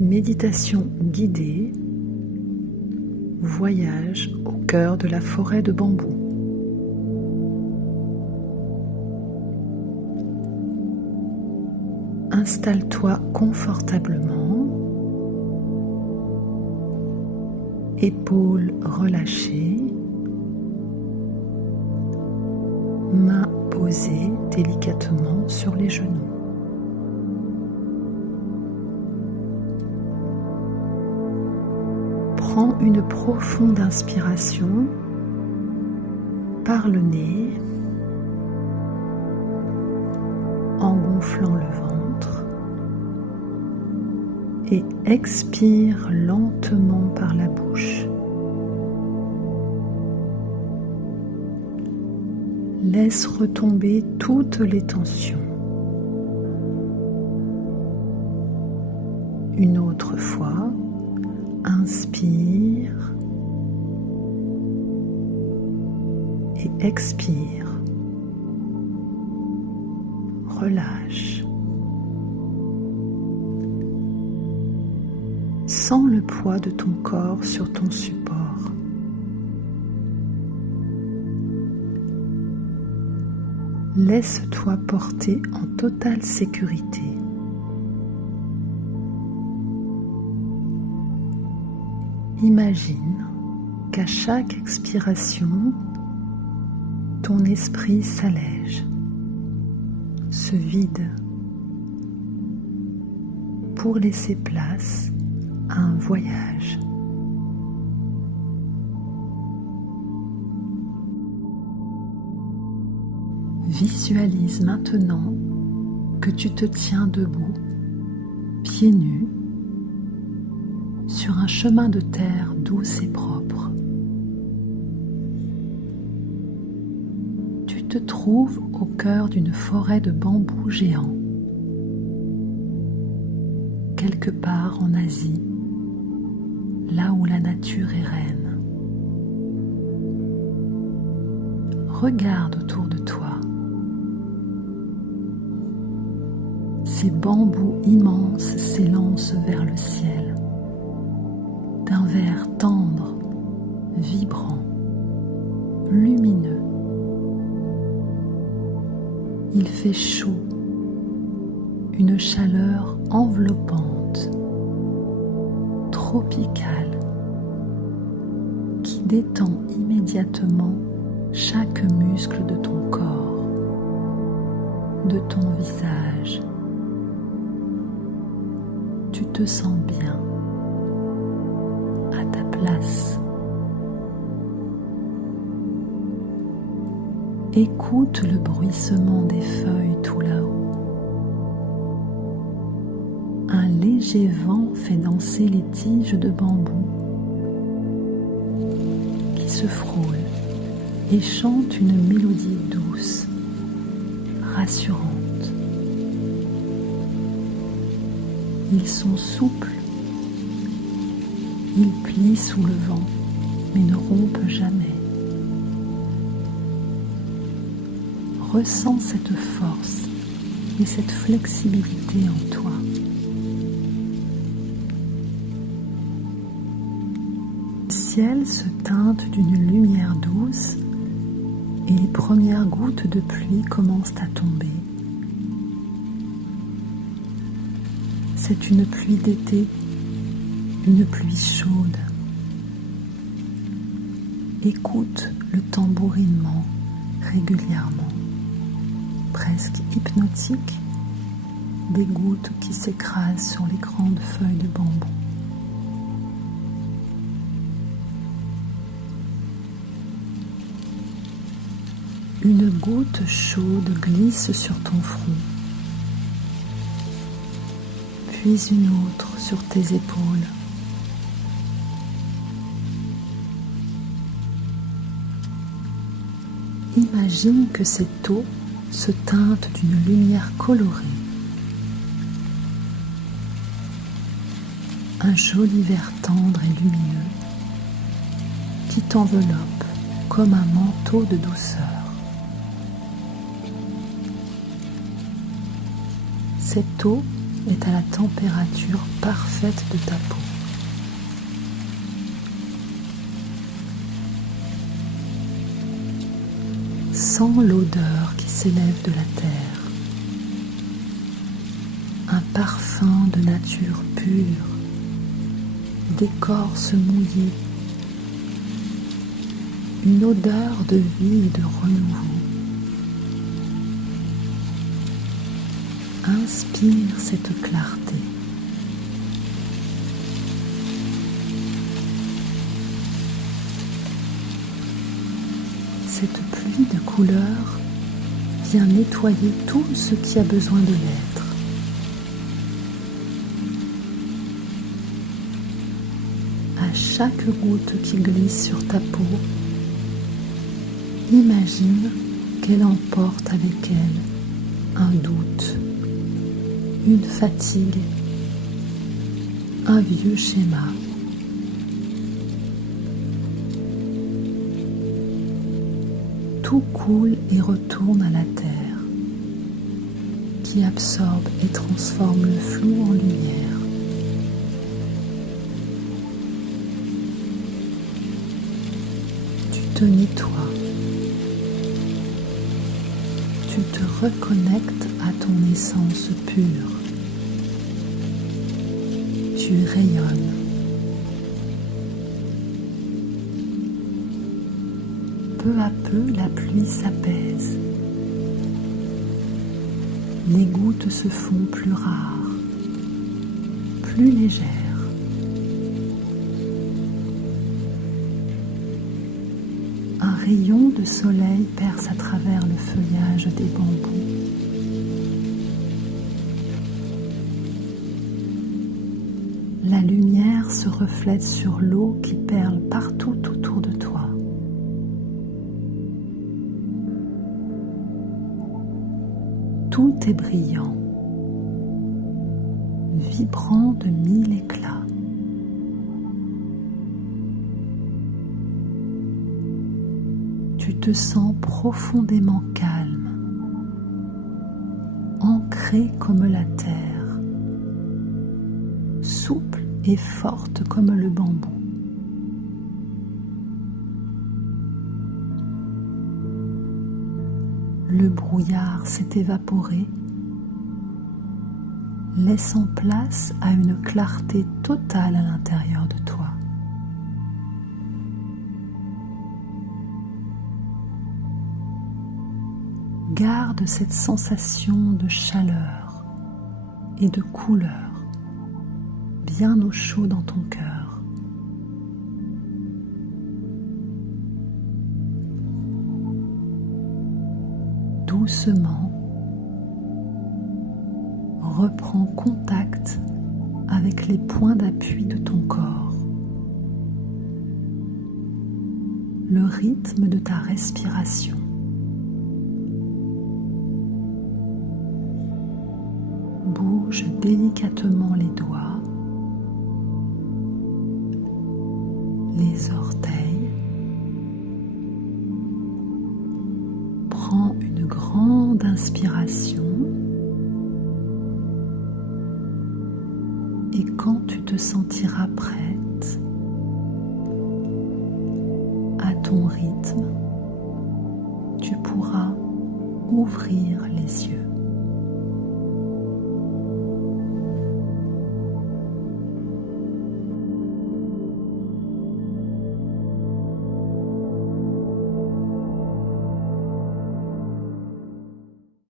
Méditation guidée, voyage au cœur de la forêt de bambou. Installe-toi confortablement, épaules relâchées, mains posées délicatement sur les genoux. Prends une profonde inspiration par le nez en gonflant le ventre et expire lentement par la bouche. Laisse retomber toutes les tensions. Une autre fois, inspire et expire. Relâche. Sens le poids de ton corps sur ton support. Laisse-toi porter en totale sécurité. Imagine qu'à chaque expiration, ton esprit s'allège, se vide, pour laisser place à un voyage. Visualise maintenant que tu te tiens debout, pieds nus, sur un chemin de terre douce et propre. Tu te trouves au cœur d'une forêt de bambous géants, quelque part en Asie, là où la nature est reine. Regarde autour de toi. Ces bambous immenses s'élancent vers le ciel, d'un vert tendre, vibrant, lumineux. Il fait chaud, une chaleur enveloppante, tropicale, qui détend immédiatement chaque muscle de ton corps, de ton visage. Tu te sens bien, à ta place. Écoute le bruissement des feuilles tout là-haut. Un léger vent fait danser les tiges de bambou qui se frôlent et chantent une mélodie douce, rassurante. Ils sont souples, ils plient sous le vent, mais ne rompent jamais. Ressens cette force et cette flexibilité en toi. Le ciel se teinte d'une lumière douce et les premières gouttes de pluie commencent à tomber. C'est une pluie d'été, une pluie chaude. Écoute le tambourinement régulièrement, presque hypnotique, des gouttes qui s'écrasent sur les grandes feuilles de bambou. Une goutte chaude glisse sur ton front, puis une autre sur tes épaules. Imagine que cette eau se teinte d'une lumière colorée. Un joli vert tendre et lumineux qui t'enveloppe comme un manteau de douceur. Cette eau est à la température parfaite de ta peau. Sens l'odeur qui s'élève de la terre, un parfum de nature pure, d'écorce mouillée, une odeur de vie et de renouveau. Inspire cette clarté. Cette pluie de couleurs vient nettoyer tout ce qui a besoin de l'être. À chaque goutte qui glisse sur ta peau, imagine qu'elle emporte avec elle un doute, une fatigue, un vieux schéma. Tout coule et retourne à la terre, qui absorbe et transforme le flou en lumière. Tu te nettoies. Tu te reconnectes à ton essence pure. Tu rayonnes. Peu à peu, la pluie s'apaise. Les gouttes se font plus rares, plus légères. Un rayon de soleil perce à travers le feuillage des bambous. La lumière se reflète sur l'eau qui perle partout autour de toi. Tout est brillant, vibrant de mille éclats. Tu te sens profondément calme, ancré comme la terre, souple et forte comme le bambou. Le brouillard s'est évaporé, laissant place à une clarté totale à l'intérieur de toi. Garde cette sensation de chaleur et de couleur bien au chaud dans ton cœur. Doucement, reprends contact avec les points d'appui de ton corps, le rythme de ta respiration. Bouge délicatement les doigts, les orteils. Prends une grande inspiration et quand tu te sentiras prête, à ton rythme, tu pourras ouvrir les yeux.